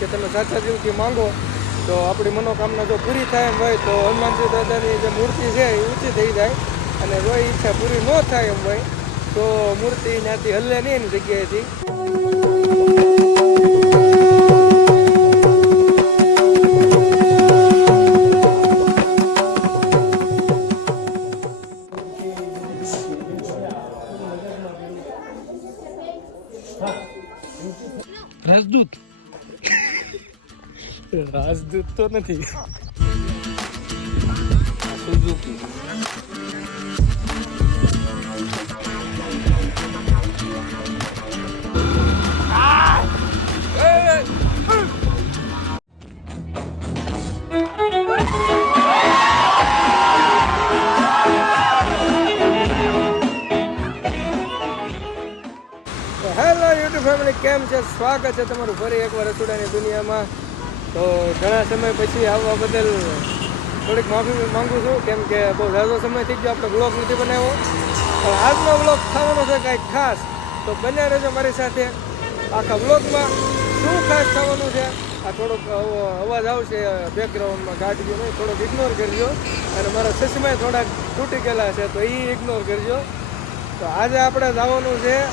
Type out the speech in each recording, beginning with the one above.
કે તમે સાચા દિલથી માંગો, તો આપણી મનોકામના જો પૂરી થાય એમ હોય, તો હનુમાનજી દાદાની જે મૂર્તિ છે એ ઊંચી થઈ જાય અને જો ઈચ્છા પૂરી ન થાય એમ હોય, તો મૂર્તિ ત્યાંથી હલ્લે નહીં એની જગ્યાએથી. રાજદૂત તો નથી. સુઝુકી હેલો યુટ્યુબ ફેમિલી કેમ છે? સ્વાગત છે તમારું ફરી એકવાર રસોડાની દુનિયામાં. તો ઘણા સમય પછી આવવા બદલ થોડીક માફી માંગુ છું, કેમ કે બહુ ઝાઝો સમય થઈ ગયો, આપણે બ્લોગ નથી બનાવ્યો. પણ આજનો બ્લોગ થવાનો છે કાંઈક ખાસ. તો બન્યા રહેજો મારી સાથે. આખા બ્લોગમાં શું ખાસ થવાનું છે? આ થોડોક અવ- અવાજ આવશે બેકગ્રાઉન્ડમાં ગાડીઓ નહીં, થોડોક ઇગ્નોર કરજો. અને મારા ચશ્મા થોડાક તૂટી ગયેલા છે, તો એ ઇગ્નોર કરજો. તો આજે આપણે જવાનું છે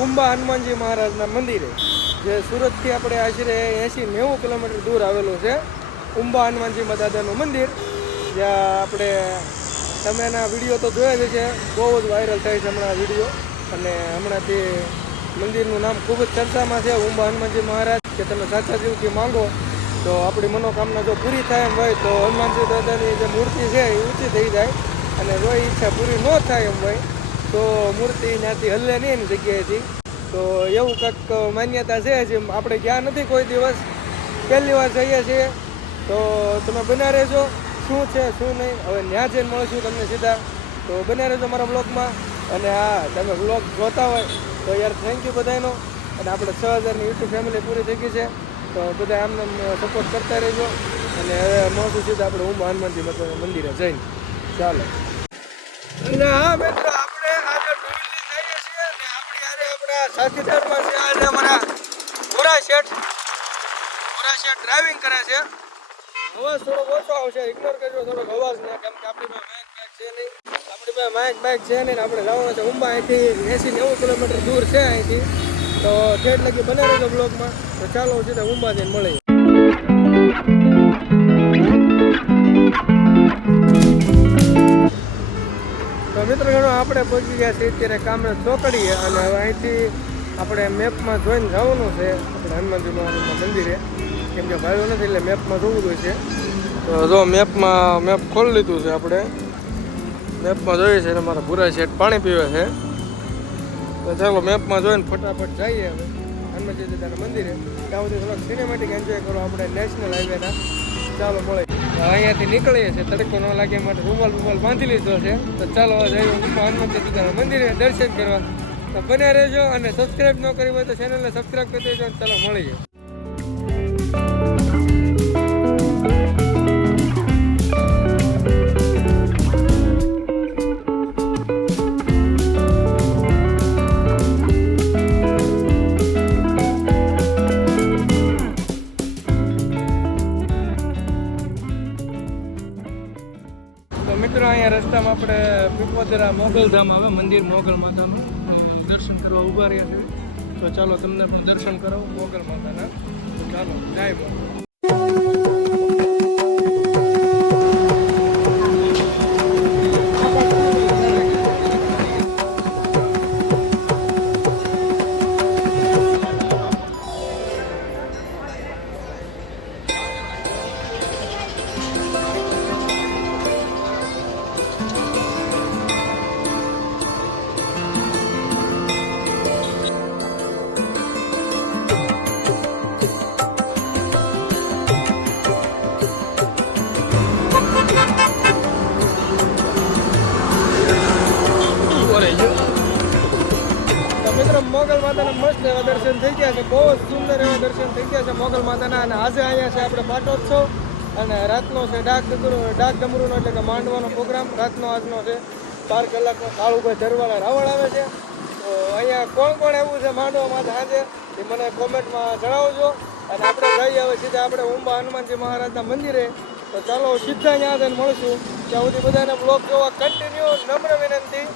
ઉંબા હનુમાનજી મહારાજના મંદિરે. જે સુરતથી આપણે આશરે એંશી નેવું કિલોમીટર દૂર આવેલું છે, ઉંબા હનુમાનજી દાદાનું મંદિર, જ્યાં આપણે તમે એના વીડિયો તો જોયા જ છે, બહુ જ વાયરલ થાય છે હમણાં વીડિયો. અને હમણાંથી મંદિરનું નામ ખૂબ જ ચર્ચામાં છે, ઉંબા હનુમાનજી મહારાજ, કે તમે સાચા જીવથી માંગો, તો આપણી મનોકામના જો પૂરી થાય એમ હોય, તો હનુમાનજી દાદાની જે મૂર્તિ છે એ ઊંચી થઈ જાય, અને જો ઈચ્છા પૂરી ન થાય એમ હોય, તો મૂર્તિ ત્યાંથી હલ્લે નહીં એની જગ્યાએથી. તો એવું કંઈક માન્યતા છે જે આપણે ગયા નથી કોઈ દિવસ. પહેલી વાર જઈએ છીએ. તો તમે બના રહેજો. શું છે, શું નહીં? હવે ત્યાં જઈને મળશું તમને સીધા. તો બના રહેજો મારા બ્લોગમાં. અને હા, તમે બ્લોગ જોતા હોય તો યાર થેન્ક યુ બધાનો. અને આપણે છ હજારની યુટ્યુબ ફેમિલી પૂરી થઈ ગઈ છે. તો બધા આમને સપોર્ટ કરતા રહેજો. અને હવે મળશું સીધા આપણે હું હનુમાનજી મંદિરે જઈને. ચાલો. અને હા, મિત્રો, આપણે આજે ટુરિસ્ટ જઈએ છીએ અને આપણી સાથીદારમાં છે આજે અમારા ભોરા શેઠ શેઠ ડ્રાઇવિંગ કરે છે. અવાજ થોડો ઓછો આવશે ઇગ્નોર કરજો, થોડોક અવાજ ના, કેમ કે આપણી પાસે બાઇક છે નહીં. આપણી પાસે માઇક બાઇક છે નહીં આપણે જવાનું છે ઉંબા અહીંથી એંસી નેવું કિલોમીટર દૂર છે અહીંથી. તો ઠેઠ લગી બને રહેજો બ્લોગમાં તો ચાલો સીધા ઉંબા જઈને મળીએ. મિત્રો ગણો, આપણે પહોંચી ગયા છીએ અત્યારે કામે ચોકડીએ અને હવે અહીંથી આપણે મેપમાં જોઈને જવાનું છે. આપણે હનુમાનજી મહારાજના મંદિરે. કેમ કે ભાઈઓ નથી એટલે મેપમાં જોવું હોય છે. તો જો મેપમાં, મેપ ખોલી લીધું છે આપણે. મેપમાં જોઈએ છે અને મારા ભૂરા શેઠ પાણી પીવે છે. તો ચાલો મેપમાં જોઈને ફટાફટ જઈએ હવે. હનુમાનજી દાદાના મંદિરે. ત્યાં સુધી થોડોક સિનેમેટિક એન્જોય કરો, આપણે નેશનલ હાઈવેના ચાલો મળે અહીંયાથી નીકળીએ છીએ. તડકો ન લાગે માટે રૂમાલ રૂમાલ બાંધી લીધો છે. તો ચાલો જઈએ ઉપર હનુમાનજી મંદિરે દર્શન કરવા. તો બને રહેજો અને સબસ્ક્રાઇબ ન કરી હોય તો ચેનલને સબસ્ક્રાઈબ કરી દેજો અને ચાલો મળીએ. રસ્તામાં આપણે પીપોદરા મોગલધામ આવે, મંદિર મોગલ માતાનું. દર્શન કરવા ઊભા રહ્યા છે. તો ચાલો તમને પણ દર્શન કરાવું, મોગલ માતાના. ચાલો, જય મસ્ત એવા દર્શન થઈ ગયા છે. બહુ જ સુંદર એવા દર્શન થઈ ગયા છે મોગલ માતાના. અને આજે અહીંયા છે આપણે પાટોત્સવ. અને રાતનો છે ડાક ડમરૂ ડાક ડમરૂનો એટલે કે માંડવાનો પ્રોગ્રામ. રાતનો આજનો છે બાર કલાકનો કાળુભાઈ ધરવાળા રાવળ આવે છે. તો અહીંયા કોણ કોણ એવું છે માંડવા માતા આજે? એ મને કોમેન્ટમાં જણાવજો. અને આપણે જઈએ હવે સીધા આપણે ઉંબા હનુમાનજી મહારાજના મંદિરે. તો ચાલો સીધા ત્યાં મળશું. ત્યાં સુધી બધાને બ્લોગ જોવા કન્ટિન્યુ નમ્ર વિનંતી.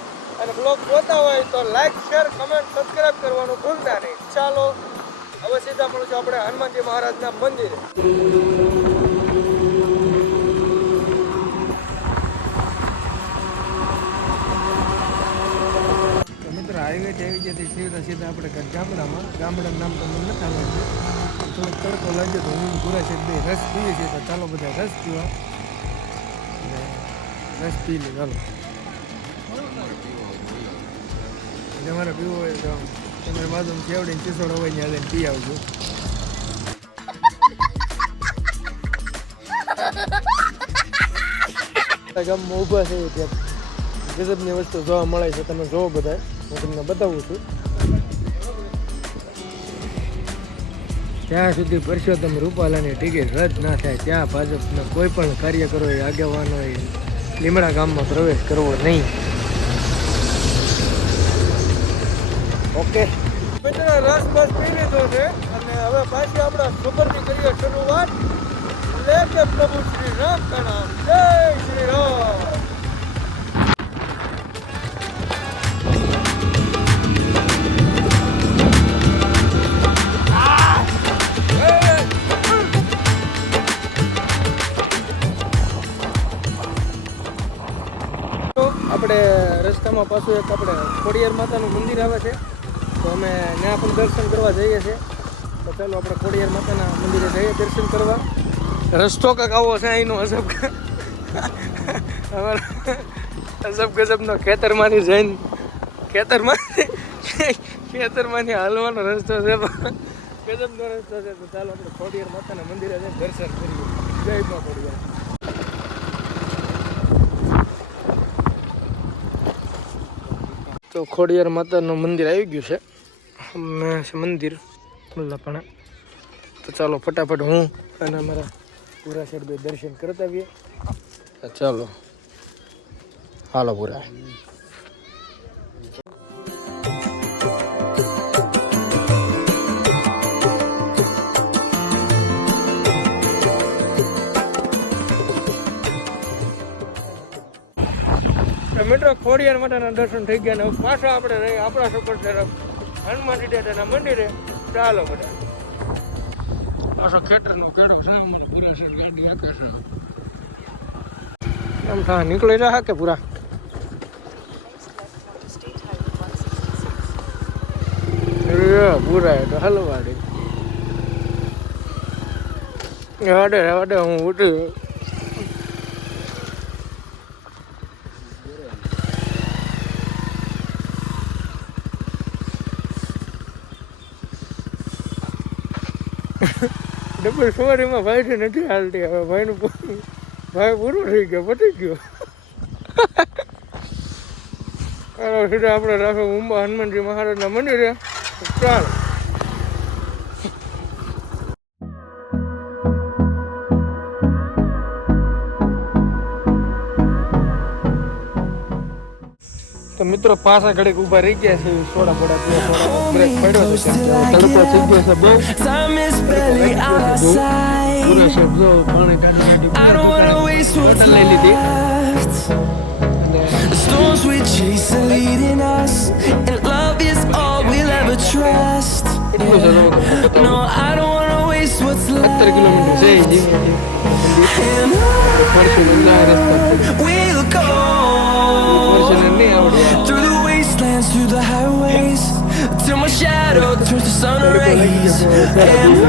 અને બ્લોગ જોતા હોય તો લાઈક શેર કમેન્ટ સબસ્ક્રાઈબ કરવાનું ભૂલતા નહીં. ચાલો, હવે સીધા મળશું આપણે હનુમાનજી મહારાજના મંદિરે. હાઈવે આવી જતી સીધા સીધા આપણે ગામડામાં, ગામડાનું નામ તમને મને નથી આવડતું. થોડોક તડકો લાગ્યો તો હું પૂરા છે, બે રસ પીએ છીએ, તો ચાલો બધા રસ પીવા. રસ પી લે, ચાલો. તમારે પીવો હોય તો તમારી બાજુમાં કેવડીને ચીસોડ હોય ત્યાં લઈને પી આવજો. ગામમાં ઊભા છે ત્યાં. ગજબની વસ્તુ જોવા મળે છે તમે જોવો બધા. હું તમને બતાવું છું. ત્યાં સુધી પરસોત્તમ રૂપાલાની ટિકિટ રદ ના થાય ત્યાં ભાજપના કોઈ પણ કાર્યકરો આગેવાનો આગેવાનોએ લીમડા ગામમાં પ્રવેશ કરવો નહીં. ઓકે. મિત્રો રસ બસ પી લીધો છે. અને હવે પાછી આપણા સફરની કરીએ શરૂઆત. લે કે પ્રભુ શ્રી રામ કા જય શ્રી રામ આપણે રસ્તામાં પાછું એક આપણે ખોડિયાર માતાનું મંદિર આવે છે. તો અમે ત્યાં પણ દર્શન કરવા જઈએ છીએ. તો ચાલો આપણે ખોડિયાર માતાના મંદિરે જઈએ દર્શન કરવા. રસ્તો કાંક આવો છે અહીંનો અજબ અજબ ગજબનો ખેતરમાંથી જઈને ખેતરમાંથી ખેતરમાંથી હાલવાનો રસ્તો છે ગજબનો રસ્તો છે. તો ચાલો આપણે ખોડિયાર માતાના મંદિરે જઈને દર્શન કરીએ. જય મા ખોડિયાર. તો ખોડિયાર માતાનું મંદિર આવી ગયું છે. મંદિર મુલ્લાપણા. તો ચાલો ફટાફટ હું અને અમારા પૂરા સાહેબ દર્શન કરતા આવીએ. ચાલો. હાલો પૂરા. મિત્રો, ખોડિયાર માતાના દર્શન થઈ ગયા ને પાછા આપણે રહી આપણા સફર તરફ હનુમાન તેના મંદિરે. ચાલો બધા. પાછો ખેતરનો કેડો છે અમારો પૂરા છે ગાડી રાખે છે. એમ થા નીકળી રહ્યા કે પૂરા? પૂરા તો હલવાડી. વાડે વાડે હું ઉઠી. ડબલ સવારીમાં ભાઈ નથી હાલતી. હવે ભાઈનું ભાઈ પૂરું થઈ ગયો, પતી ગયો. ચાલો સીધા આપણે રાખો ઉંબા હનુમાનજી મહારાજના મંદિરે. ચાલો. મિત્રો પાછા ઘડીક ઊભા રહી ગયા છે સોડા બોડા પીવા સોડા બ્રેક પડ્યો છે તડકો થઈ ગયો છે બહુ. પૂરા છે જો પાણી waste what's લઈ લીધી storms we chase are leading us, and love is all we'll ever trust. No, I don't wanna waste what's left. To my shadow turns to sun rays. and we'll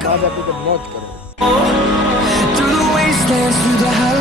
go through the wastelands through the highways.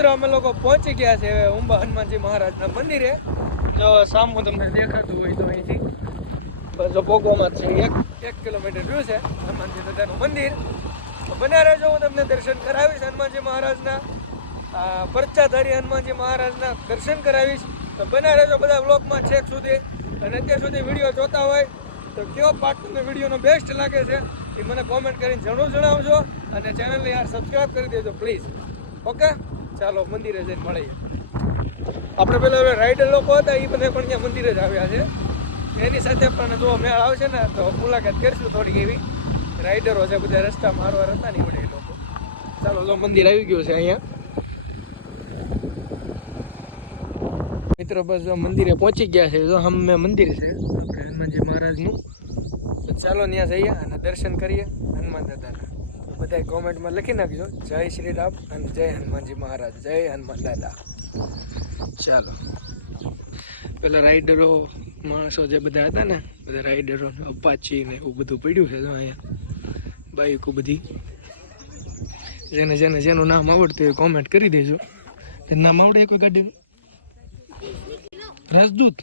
પહોંચી ગયા છે ઉંબા હનુમાનજી મહારાજના મંદિરે. જો સામું તમને દેખાતું હોય તો અહીંથી. જો પોગવામાં છે એક એક કિલોમીટર દૂર છે હનુમાનજી દાદાનું મંદિર. બન્યા રહેજો હું તમને દર્શન કરાવીશ હનુમાનજી મહારાજના પરચાધારી હનુમાનજી મહારાજના દર્શન કરાવીશ. તો બન્યા રહેજો બધા વ્લોગમાં છેક સુધી અને અત્યાર સુધી વીડિયો જોતા હોય તો કયો પાર્ટ તમને વિડીયોનો બેસ્ટ લાગે છે એ મને કોમેન્ટ કરીને જરૂર જણાવજો અને ચેનલને યાર સબસ્ક્રાઈબ કરી દેજો પ્લીઝ ઓકે ચાલો, મંદિરે જઈને મળીએ. આપણે પેલા હવે રાઈડર લોકો હતા એ બધા પણ ત્યાં મંદિરે જ આવ્યા છે. એની સાથે પણ જો મેળ આવશે ને, તો મુલાકાત કરીશું થોડીક એવી. રાઈડરો છે, બધા રસ્તા મારવા હતા નહીં બધા એ લોકો. ચાલો, જો મંદિર આવી ગયું છે અહીંયા. મિત્રો, બસ મંદિરે પહોંચી ગયા છે. જો અમે મંદિર છે. આપણે હનુમાનજી મહારાજનું. તો ચાલો ત્યાં જઈએ અને દર્શન કરીએ હનુમાન દાદાના. બધા કોમેન્ટમાં લખી નાખજો. જય શ્રી રામ અને જય હનુમાનજી મહારાજ. જય હનુમાન દાદા. ચાલો. પેલા રાઈડરો, માણસો જે બધા હતા ને, બધા રાઈડરો અપાચી ને એવું બધું પડ્યું છે અહીંયા. બાઈકો બધી. જેને જેને જેનું નામ આવડતું એ કોમેન્ટ કરી દેજો. નામ આવડે કોઈ ગાડી રાજદૂત.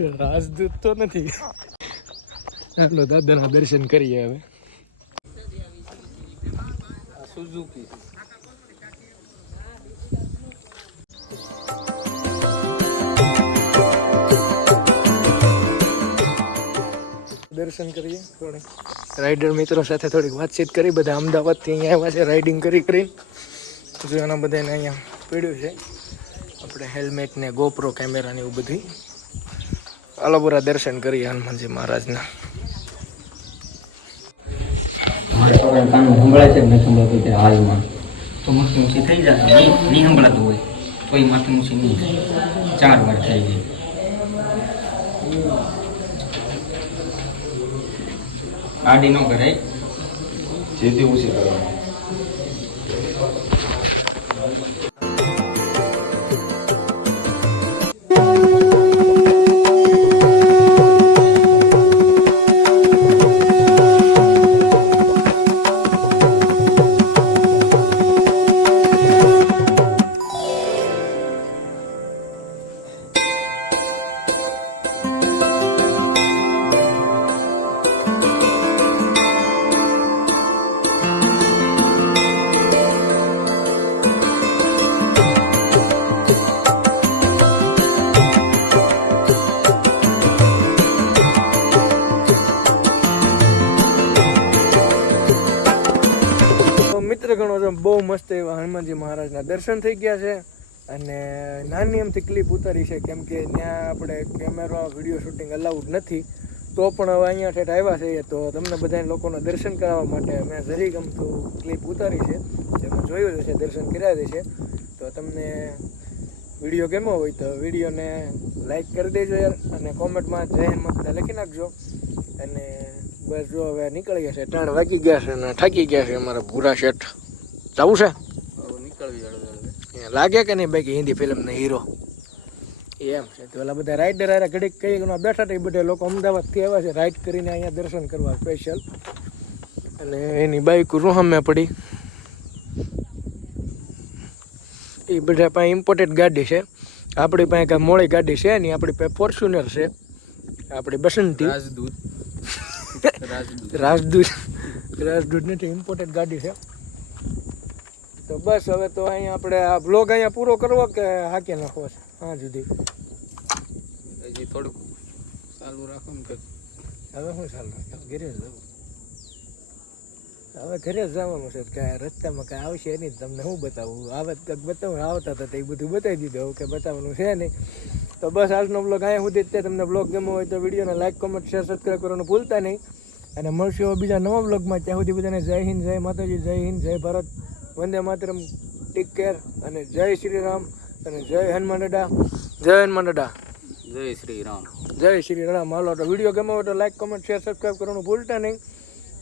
રાજદૂત તો નથી. ચાલો દાદાના દર્શન કરીએ હવે. સુઝુકી દર્શન કરીએ થોડી રાઈડર મિત્રો સાથે થોડીક વાતચીત કરી બધા અમદાવાદથી અહીંયા આવ્યા છે રાઇડિંગ કરી કરીને જો એના બધાને અહીંયા પીડ્યું છે. આપણે હેલ્મેટ ને ગોપરો કેમેરાની એવું બધી. આલો દર્શન કરીએ હનુમાનજી મહારાજના. મારે કાનું સંભળાય છે કે નથી સંભળાતું તે હાલમાં? તો માથું ઊંચી થઈ જાય. નહીં નહીં સંભળાતું હોય. તોય માથું ઊંચી નહીં ચાર વાર થઈ જાય ગાડી ન કરાય. જેથી ઊંચી કરવાની. મસ્ત એવા હનુમાનજી મહારાજના દર્શન થઈ ગયા છે અને નાની એમથી ક્લિપ ઉતારી છે કેમ કે ત્યાં આપણે કેમેરા વીડિયો શૂટિંગ અલાઉડ નથી. તો પણ હવે અહીંયા ઠેઠ આવ્યા છે તો તમને બધા લોકોના દર્શન કરાવવા માટે મેં જરી ગમતું ક્લિપ ઉતારી છે. જેમાં જોયું છે દર્શન કર્યા છે તો તમને વીડિયો ગમ્યો હોય તો વિડીયોને લાઈક કરી દેજો યાર અને કોમેન્ટમાં જય હનુમાન લખી નાખજો. અને બસ જો હવે નીકળી ગયા છે, ત્રણ વાગી ગયા છે અને થાકી ગયા છે અમારા ભૂરા શેઠ. જવું છે? લાગે કે નહીં બાકી હિન્દી ફિલ્મના હીરો? એમ છે. તો ઓલા બધા રાઇડર આરે ઘડીક કઈ બેઠા હતા એ બધા લોકો અમદાવાદથી આવ્યા છે રાઈડ કરીને અહીંયા દર્શન કરવા સ્પેશિયલ અને એની બાઈક રૂહમે પડી. એ બધા પાસે ઇમ્પોર્ટેડ ગાડી છે. આપણી પાસે કાંઈ મોડી ગાડી છે નહીં આપણી પાસે ફોર્ચ્યુનર છે. આપણી બસંતી. રાજદૂત. રાજદૂત. રાજદૂત. રાજદૂત નથી ઇમ્પોર્ટેડ ગાડી છે. તો બસ હવે તો અહીંયા આપણે આ બ્લોગ અહીંયા પૂરો કરવો કે હાકી નાખવો છે? હા જુદી. હજી થોડુંક ચાલુ રાખો ને હવે શું ચાલુ રાખે? ઘરે જવું હવે ઘરે જવાનું છે. કે રસ્તામાં કાંઈ આવશે નહીં તમને હું બતાવું? આવે કંઈક બતાવું? આવતા હતા તે બધું બતાવી દીધું. કે બતાવવાનું છે નહીં. તો બસ આજનો બ્લોગ અહીંયા સુધી. તે તમને બ્લોગ ગમ્યો હોય તો વિડીયોને લાઈક કોમેન્ટ શેર સબસ્ક્રાઈબ કરવાનું ભૂલતા નહીં. અને મળશે બીજા નવા બ્લોગમાં ત્યાં સુધી બધાને જય હિન્દ જય માતાજી જય હિન્દ જય ભારત. વંદે માતરમ. ટેક કેર અને જય શ્રી રામ અને જય હનુમાન દાદા. જય હનુમાન જય શ્રી રામ જય શ્રી રામ હાલો તો વીડિયો ગમે હોય તો લાઈક કમેન્ટ શેર સબસ્ક્રાઈબ કરવાનું ભૂલતા નહીં.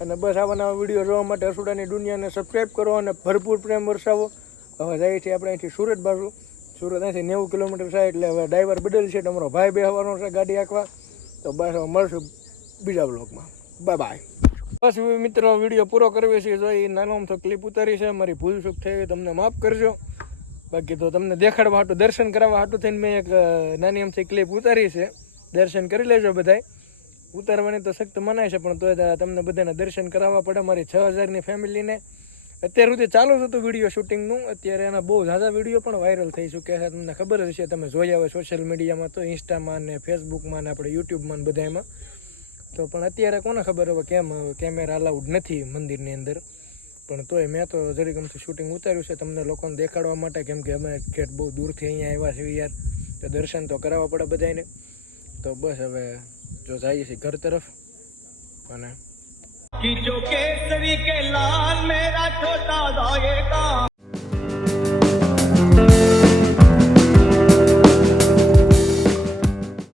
અને બસ આવા નવા વીડિયો જોવા માટે અસુડાની દુનિયાને સબસ્ક્રાઈબ કરો અને ભરપૂર પ્રેમ વરસાવો. હવે જાય છે આપણે અહીંથી સુરત બાજુ. સુરત અહીંથી નેવું કિલોમીટર થાય એટલે હવે ડ્રાઈવર બદલ છે તમારો ભાઈ બેહવાનો છે ગાડી આંકવા તો બસ હવે મળશું બીજા બ્લોગમાં બાય બાય બસ મિત્રો, વીડિયો પૂરો કરવી છે. જો એ નાનો અમથો ક્લિપ ઉતારી છે. મારી ભૂલ ચૂક થઈ તમને માફ કરજો. બાકી તો તમને દેખાડવા હાટું, દર્શન કરાવવા હાટું થઈને મેં એક નાની અમથી ક્લિપ ઉતારી છે. દર્શન કરી લેજો બધાય. ઉતારવાની તો સખ્ત મનાય છે, પણ તોય તમને બધાને દર્શન કરાવવા પડે. મારી છ હજારની ફેમિલીને. અત્યાર સુધી ચાલુ જ હતું વીડિયો શૂટિંગનું. અત્યારે એના બહુ ઝાઝા વીડિયો પણ વાયરલ થઈ ચૂક્યા છે. તમને ખબર છે તમે જોયા હોય સોશિયલ મીડિયામાં તો ઇન્સ્ટામાં ને ફેસબુકમાં ને આપણે યુટ્યુબમાં બધામાં. તો પણ અત્યારે કોને ખબર હવે કેમ કેમેરા અલાઉડ નથી મંદિરની અંદર. પણ તોય મેં તો જરીક શૂટિંગ ઉતાર્યું છે. તમને લોકોને દેખાડવા માટે કેમ કે અમે કેટ બહુ દૂરથી અહીંયા આવ્યા છીએ યાર. તો દર્શન તો કરાવવા પડે બધાને તો બસ હવે જો જઈએ છીએ ઘર તરફ. અને